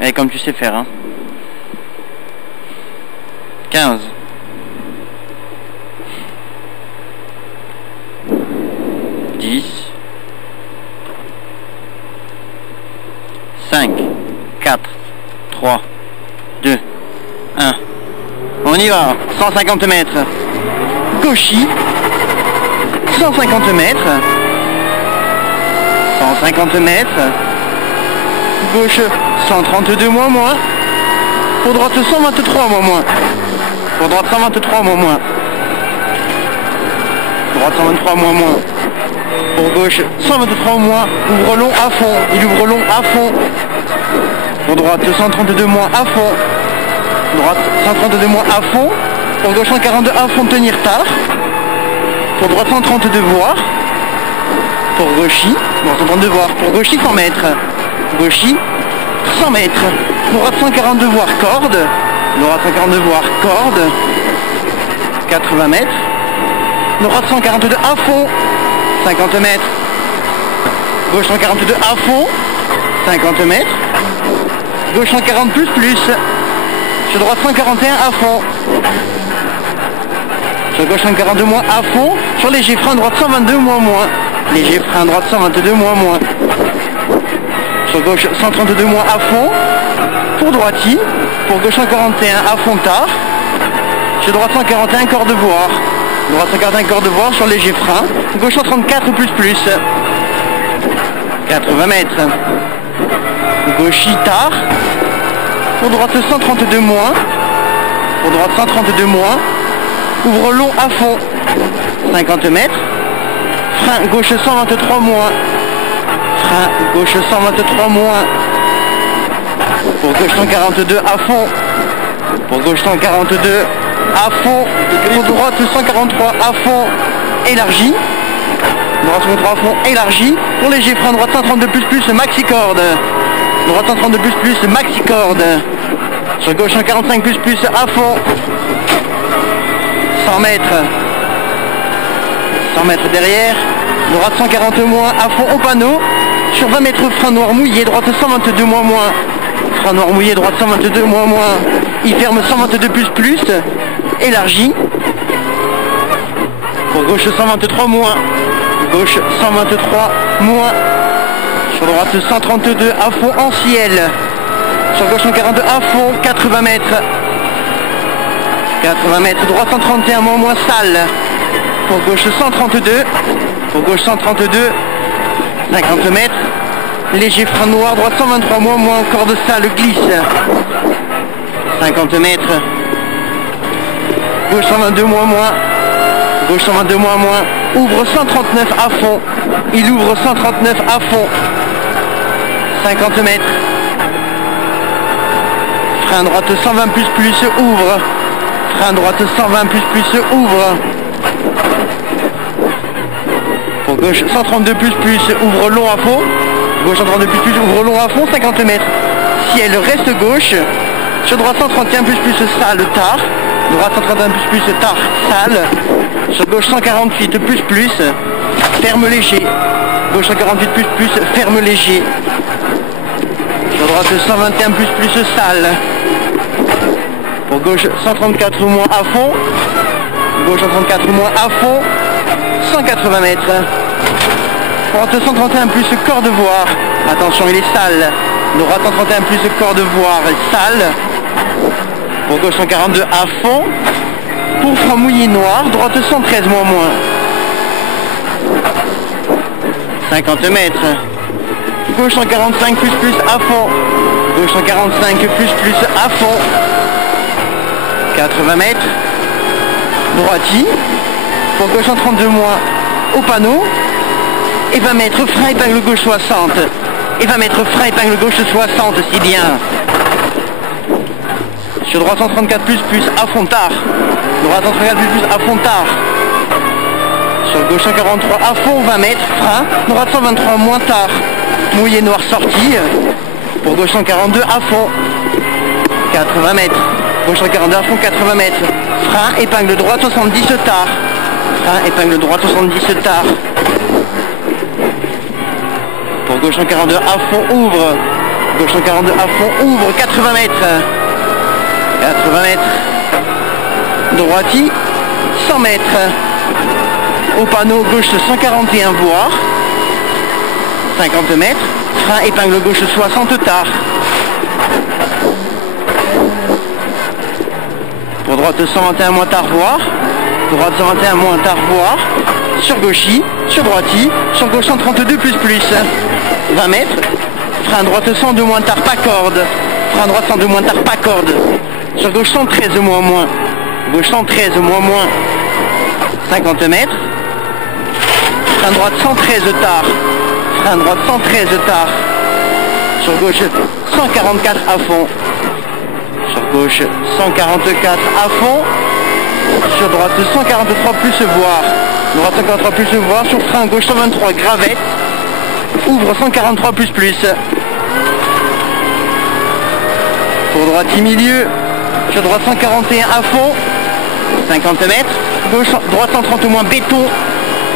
Allez, comme tu sais faire, hein. 15. 10. 5. 4. 3. 2. 1. On y va. 150 mètres. Gauchis. 150 mètres. 150 mètres. Gauche 132 moins. Pour droite 123 moins. Pour droite 123 moins. Droite 123 moins. Pour gauche 123 moins. Ouvre long à fond. Il ouvre long à fond. Pour droite 132 moins à fond. Droite 132 moins à fond. Pour gauche 142 à fond, tenir tard. Pour droite 132 voir. Pour gauchis, bon, 132 voir. Pour gauchis 100 mètres. Gauchis 100 mètres. Droite 142 voir corde. Droite 142 voir corde. 80 mètres. Droite 142 à fond. 50 mètres. Gauche 142 à fond. 50 mètres. Gauche 140 plus. Sur droite 141 à fond. Sur gauche 142 moins à fond. Sur léger frein droite 122 moins. Léger frein droite 122 moins. Sur gauche 132 moins à fond. Pour droiti. Pour gauche 141 à fond tard. Sur droite 141 corps de voir. Droite 141 corps de voir sur léger frein. Gauche 134 plus. 80 mètres. Gauchis tard. Pour droite 132 moins. Pour droite 132 moins. Ouvre long à fond. 50 mètres. Frein gauche 123 moins. Frein gauche 123 moins. Pour gauche 142 à fond. Pour gauche 142 à fond. Pour droite 143 à fond. Élargi. Droite 143 à fond. Élargi. Pour léger frein droite 132 plus maxi corde. Droite 132 plus maxi corde. Sur gauche 145 plus à fond. 100 mètres. 100 mètres derrière. Droite 140 moins à fond au panneau. Sur 20 mètres frein noir mouillé. Droite 122 moins. Frein noir mouillé. Droite 122 moins. Il ferme 122 plus. Élargi. Pour gauche 123 moins. Gauche 123 moins. Sur droite 132 à fond en ciel. Sur gauche 142 à fond. 80 mètres. 80 mètres. Droite 131 moins salle. Pour gauche 132. Pour gauche 132. 50 mètres. Léger frein noir. Droite 123 moins. Encore de salle glisse. 50 mètres. Gauche 122 moins. Gauche 122 moins. Ouvre 139 à fond. Il ouvre 139 à fond. 50 mètres. Frein droite 120 plus ouvre. Frein droite 120 plus ouvre. Pour gauche 132 plus ouvre long à fond. Gauche 132 plus ouvre long à fond. 50 mètres. Ciel reste gauche. Sur droite 131 plus salle tard. Droite 131 plus tard salle. Sur gauche 148 plus. Ferme léger. Gauche 148 plus ferme léger. Sur droite 121 plus salle. Pour gauche 134 moins à fond. Gauche 134 moins à fond. 180 mètres. Droite 131 plus corps de voir. Attention, il est sale. Droite 131 plus corps de voir. Sale. Pour gauche 142 à fond. Pour frein mouillé noir. Droite 113 moins. 50 mètres. Gauche 145 plus à fond. Gauche 145 plus à fond. 80 mètres. Droiti. Pour gauche 132 moins au panneau. Et 20 mètres frein épingle gauche 60. Et 20 mètres frein épingle gauche 60, si bien. Sur droite 134 plus à fond tard. Droite 134 plus à fond tard. Sur gauche 143 à fond 20 mètres frein. Droite 123 moins tard. Mouillé noir sorti. Pour gauche 142 à fond. 80 mètres. Gauche 142 à fond 80 mètres. Frein épingle droite 70 tard. Frein épingle droite 70 tard. Pour gauche 142 à fond ouvre. Gauche 142 à fond, ouvre 80 mètres. 80 mètres. Droiti, 100 mètres. Au panneau gauche 141 voire. 50 mètres. Frein épingle gauche 60 tard. Pour droite 121 moins tard voire. Droite 121 moins tard voire. Sur gauchi, sur droiti, sur gauche 132 plus. 20 mètres. Frein droite 102 moins tard, pas corde. Frein droite 102 moins tard, pas corde. Sur gauche 113 moins. Gauche 113 moins. 50 mètres. Frein droite 113 tard. Frein droite 113 tard. Sur gauche 144 à fond. Sur gauche 144 à fond. Sur droite 143 plus voire. Droite 143 plus voire. Sur frein gauche 123 gravette. Ouvre 143 plus. Pour droite milieu. Sur droite 141 à fond. 50 mètres. Gauche, droite 130 moins béton.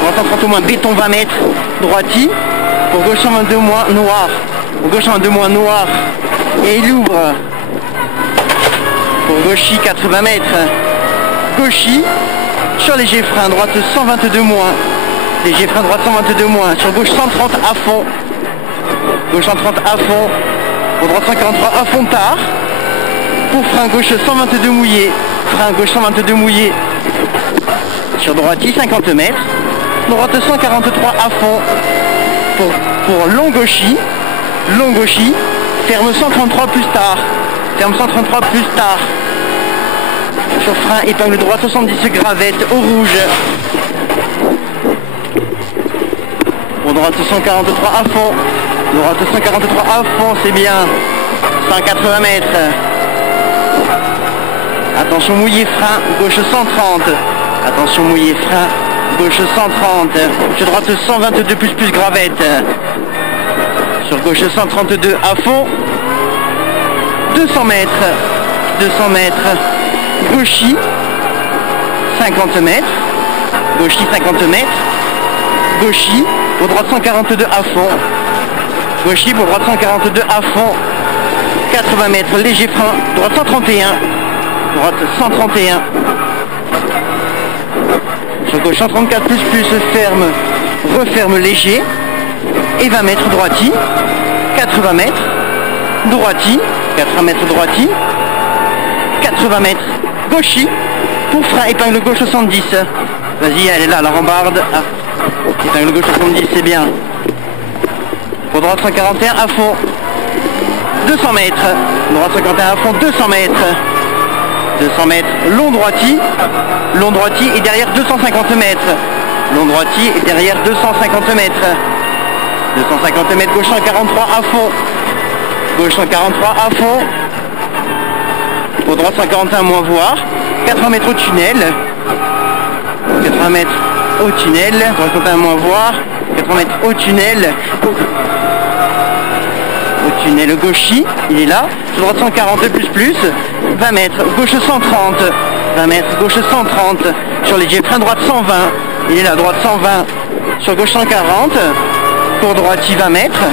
Droite 130 moins béton 20 mètres. Droiti. Pour gauche 122 moins noir. Pour gauche 122 moins noir. Et il ouvre. Pour gauchi 80 mètres. Gauchi. Sur léger frein droite 122 moins. Léger frein droite 122 moins. Sur gauche 130 à fond. Gauche 130 à fond. Pour droite 143 à fond tard. Pour frein gauche 122 mouillé. Frein gauche 122 mouillé. Sur droiti 50 mètres. Droite 143 à fond. Pour long gauchi. Long gauchi. Ferme 133 plus tard. Ferme 133 plus tard. Sur frein épingle droite 70 gravette au rouge. Pour droite 143 à fond. Droite 143 à fond, c'est bien. 180 mètres. Attention mouillé frein, gauche 130. Attention mouillé frein, gauche 130. Sur droite 122 plus gravette. Sur gauche 132 à fond. 200 mètres. 200 mètres. Gauchi 50 mètres. Gauchi 50 mètres. Gauchi pour droite 142 à fond. Gauchi pour droite 142 à fond. 80 mètres, léger frein. Droite 131. Droite 131. Sur gauche 134 plus ferme. Referme léger. Et 20 mètres droiti. 80 mètres. Droiti. 80 mètres droiti. 80 mètres. Gauchi. Pour frein épingle gauche 70. Vas-y, elle est là, la rambarde. Ah. Épingle gauche 70, c'est bien. Pour droite 141 à fond. 200 mètres. Droite 141 à fond, 200 mètres. 200 mètres. Long droiti. Long droiti et derrière 250 mètres. Long droiti et derrière 250 mètres. 250 mètres, gauche 143 à fond. Gauche 143 à fond. Pour droite 141 moins voir. 80 mètres au tunnel. 80 mètres au tunnel. Droite 141 moins voir. 80 mètres au tunnel. Au tunnel gauchi, il est là. Sur droite 142 plus. 20 mètres. Gauche 130. 20 mètres. Gauche 130. Sur les jets frein droite 120. Il est là. Droite 120. Sur gauche 140. Pour droite 20 mètres.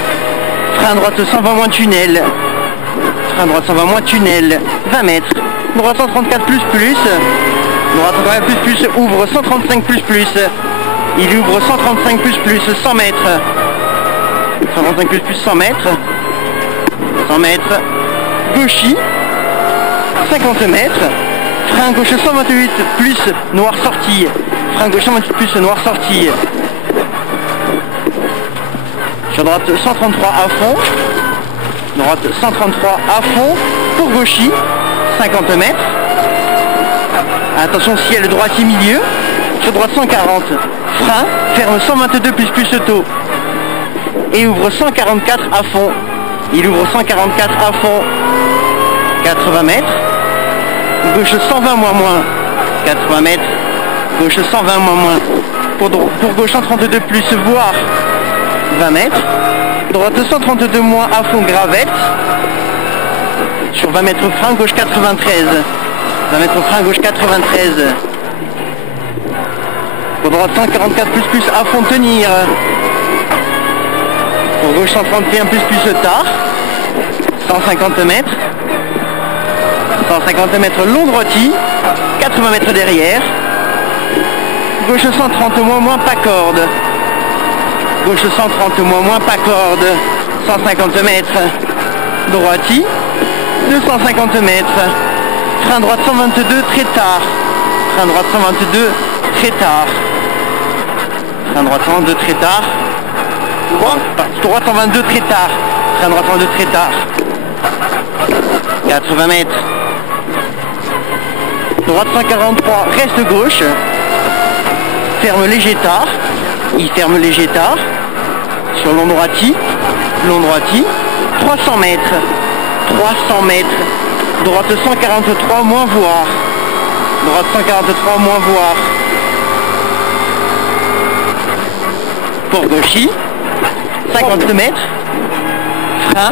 Frein droite 120 moins tunnel. Frein droite 120 moins tunnel. 20 mètres. Droite 134 plus. Droite 134 plus. Ouvre 135 plus. Il ouvre 135 plus. 100 mètres. 135 plus 100 mètres. 100 mètres. Gauchi. 50 mètres. Frein gauche 128 plus noir sortie. Frein gauche 128 plus noir sortie. Sur droite 133 à fond. Droite 133 à fond. Pour gauchi. 50 mètres. Attention ciel droitier milieu. Sur droite 140. Frein. Ferme 122 plus tôt. Et ouvre 144 à fond. Il ouvre 144 à fond. 80 mètres. Gauche 120 moins. 80 mètres. Gauche 120 moins. Pour gauche 132 plus voire 20 mètres. Droite 132 moins à fond gravette. Sur 20 mètres frein gauche 93. 20 mètres frein gauche 93. Pour droite 144 plus à fond tenir. Pour gauche 131 plus tard. 150 mètres. 150 mètres long droiti, 80 mètres derrière. Gauche 130 moins pas corde. Gauche 130 moins pas corde. 150 mètres. Droiti, 250 mètres. Frein droite 122 très tard. Frein droite 122 très tard. Frein droite 122 très tard. Droite 122 très tard. Frein droite 122 très tard. 80 mètres. Droite 143, reste gauche. Ferme léger tard. Il ferme léger tard. Sur long droiti. Long droiti. 300 mètres. 300 mètres. Droite 143 moins voir. Droite 143 moins voir. Pour gauchy. 50 mètres. Frein.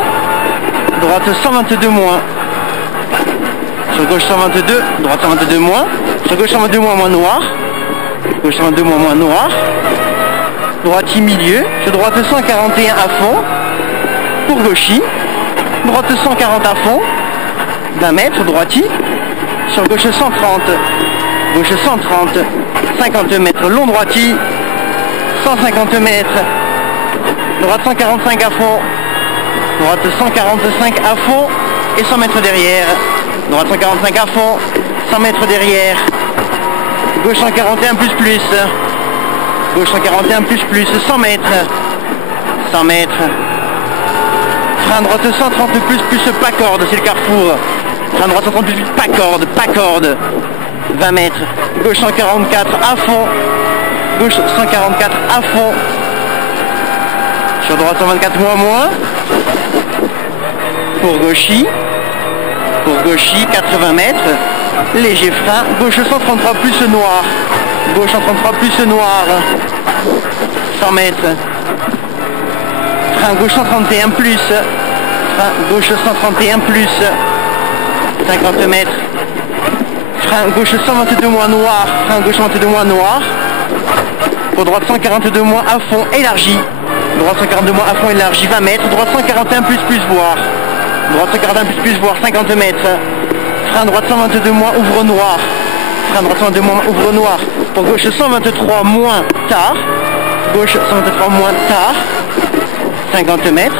Droite 122 moins. Sur gauche 122, droite 122 moins. Sur gauche 122 moins noir. Gauche 122 moins noir. Droite milieu. Sur droite 141 à fond. Pour gauchy. Droite 140 à fond. d'1 mètre, droiti. Sur gauche 130. Gauche 130. 50 mètres, long droiti. 150 mètres. Droite 145 à fond. Droite 145 à fond. Et 100 mètres derrière. Droite 145 à fond. 100 mètres derrière. Gauche 141 plus. Gauche 141 plus. 100 mètres. 100 mètres. Frein droite 130 plus pas corde, c'est le carrefour. Frein droite 130 plus pas corde. 20 mètres. Gauche 144 à fond. Gauche 144 à fond. Sur droite 124 moins. Pour gauchy. Pour gauchy, 80 mètres. Léger frein. Gauche 133 plus noir. Gauche 133 plus noir. 100 mètres. Frein gauche 131 plus. Frein gauche 131 plus. 50 mètres. Frein gauche 122 moins noir. Frein gauche 122 moins noir. Pour droite 142 moins à fond élargi. Droite 142 moins à fond élargi, 20 mètres. Droite 141 plus voir. Droite 141 plus voir, 50 mètres. Frein droite 122 moins ouvre noir. Frein droite 122 moins ouvre noir. Pour gauche 123 moins tard. Gauche 123 moins tard. 50 mètres.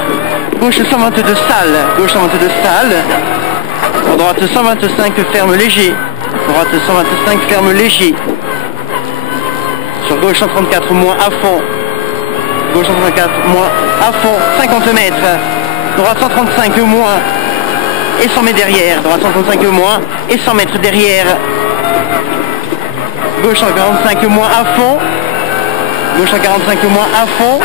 Gauche 122 salle. Gauche 122 salle. Pour droite 125 ferme léger. Droite 125 ferme léger. Sur gauche 134 moins à fond. Gauche 134 moins à fond. 50 mètres. Droite 135 moins. Et 100 mètres derrière. Droite 135 moins. Et 100 mètres derrière. Gauche 145 moins à fond. Gauche 145 moins à fond.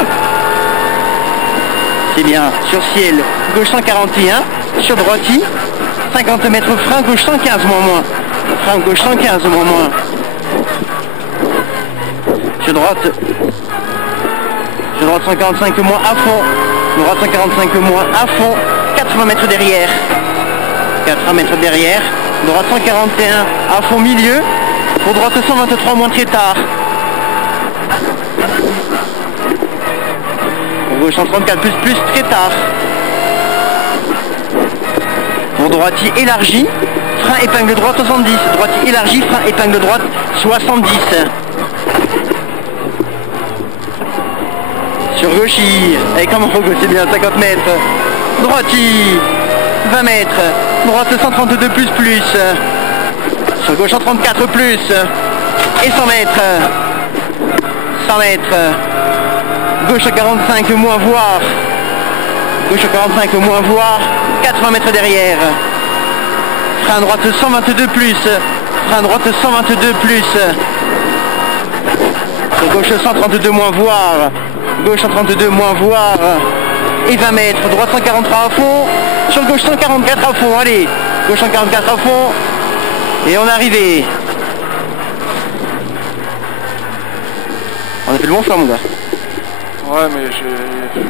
C'est bien. Sur ciel. Gauche 141. Sur droiti. 50 mètres frein. Gauche 115 moins. Frein gauche 115 moins. Sur droite. Sur droite 145 moins à fond. Droite 145 moins à fond. 80 mètres derrière. 80 mètres derrière. Droite 141 à fond milieu. Pour droite 123 moins très tard. Pour gauche 134 plus très tard. Pour droiti élargi. Frein épingle droite 70. Droiti élargi. Frein épingle droite 70. Sur gauchy, et comme on gauche, c'est bien, 50 mètres. Droiti, 20 mètres. Droite 132 plus. Sur gauche 134 plus. Et 100 mètres. 100 mètres. Gauche 45 moins voir. Gauche 45 moins voir. 80 mètres derrière. Frein droite 122 plus. Frein droite 122 plus. Sur gauche 132 moins voir. Gauche 132 moins voir. Et 20 mètres. Droite 143 à fond. Sur gauche 144 à fond. Allez. Gauche 144 à fond. Et on est arrivé. On a fait le bon choix, mon gars. Ouais, mais j'ai...